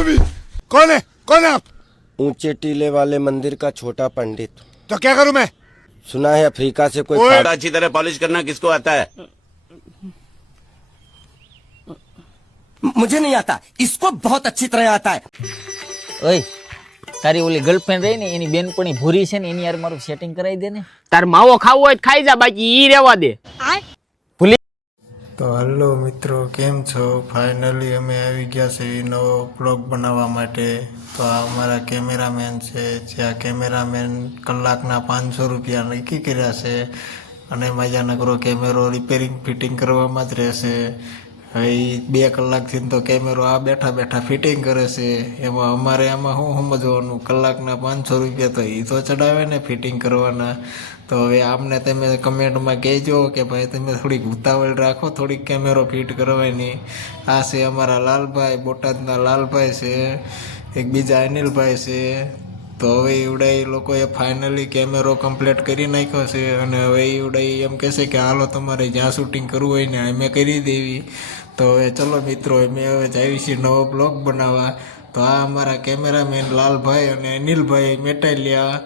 कौन है? कौन है आप? ऊंचे टीले वाले मंदिर का छोटा पंडित। तो क्या करूं मैं? सुना है अफ्रीका से कोई ओए! अच्छी तरह पॉलिश करना किसको आता है? मुझे नहीं आता, इसको बहुत अच्छी तरह आता है। ઓય તારી ઓલી ગર્લફ્રેન્ડ રહી ને એની બેનપણી ભૂરી છે ને એની યાર મારું સેટિંગ કરાવી દે ને. તાર માવો ખાવો હોય તો ખાઈ જા, બાકી ઈ રહેવા દે. તો હલો મિત્રો, કેમ છો? ફાઇનલી અમે આવી ગયા છે નવો બ્લોગ બનાવવા માટે. તો આ અમારા કેમેરામેન છે, જે આ કેમેરામેન કલાકના 500 રૂપિયા નક્કી કર્યા છે અને મજા નકરો કેમેરો રિપેરિંગ ફિટિંગ કરવામાં જ રહેશે. હવે 2 કલાકથી તો કેમેરો આ બેઠા બેઠા ફિટિંગ કરે છે. એમાં અમારે આમાં શું સમજવાનું? કલાકના 500 રૂપિયા તો એ તો ચડાવે ને ફિટિંગ કરવાના. તો હવે આમને તમે કમેન્ટમાં કહેજો કે ભાઈ તમે થોડીક ઉતાવળ રાખો, થોડીક કેમેરો ફિટ કરવાની. આ છે અમારા લાલભાઈ, બોટાદના લાલભાઈ છે, એક બીજા અનિલભાઈ છે. તો હવે એવડા એ લોકોએ ફાઇનલી કેમેરો કમ્પ્લીટ કરી નાખ્યો છે અને હવે એવડા એમ કહેશે કે હાલો તમારે જ્યાં શૂટિંગ કરવું હોય ને અમે કરી દેવી. તો હવે ચલો મિત્રો, અમે હવે જઈએ છીએ નવો બ્લોગ બનાવવા. તો આ અમારા કેમેરામેન લાલભાઈ અને અનિલભાઈ મેટાલિયા